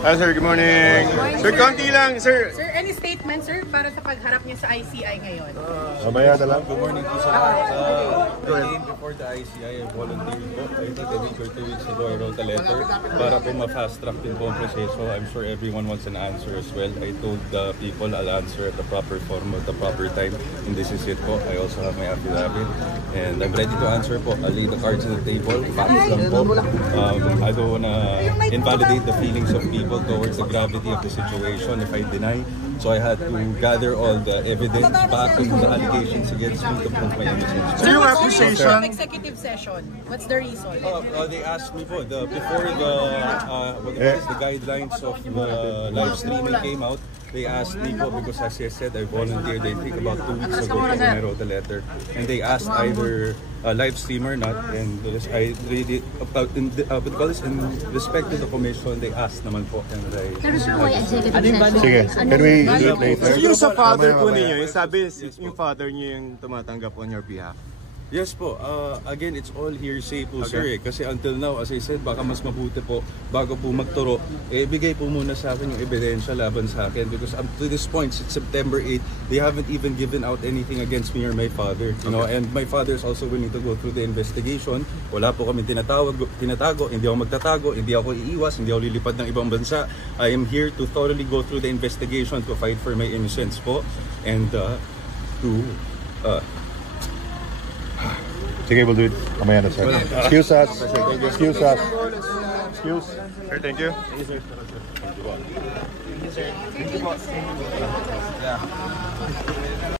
Ah, sir, good morning. Sir, konti lang, sir. Sir, any statement, sir, para sa pagharap niyo sa ICI ngayon? Mamaya na lang. Good morning po sa came before the ICI, I volunteered po. I think 30 weeks ago, I wrote a letter para po ma-fast track din po ang proseso. I'm sure everyone wants an answer as well. I told the people I'll answer at the proper form at the proper time. And this is it po. I also have my affidavit. And I'm ready to answer po. I'll lay the cards on the table. Facts lang po. I don't wanna invalidate the feelings of people towards the gravity of the situation if I deny. So I had to gather all the evidence back to the allegations against me to prove my innocence. So yung accusation, Executive session. What's the reason? They asked me po, before the guidelines of the live streaming came out, they asked me po, because as I said, I volunteered, I think about 2 weeks ago when I wrote a letter. And they asked either a live streamer or not, and I read it about in respect to the commission, they asked naman po. And Pero sir, why executive session? sige, can we do it later? Yung sa father po ninyo, yung sabi yung father niyo yung tumatanggap on your behalf. Yes po. Again, it's all hearsay po, sir. Kasi until now, as I said, baka mas mabuti po, bago po magturo, bigay po muna sa akin yung ebidensya laban sa akin. Because up to this point, since September 8, they haven't even given out anything against me or my father. You know, and my father is also willing to go through the investigation. Wala po kami tinatago, hindi ako magtatago, hindi ako iiwas, hindi ako lilipad ng ibang bansa. I am here to thoroughly go through the investigation to fight for my innocence po. And Sige, we'll do it. Mamaya na, sir. Excuse us. Excuse us. Excuse. Sir, thank you. Thank you, sir.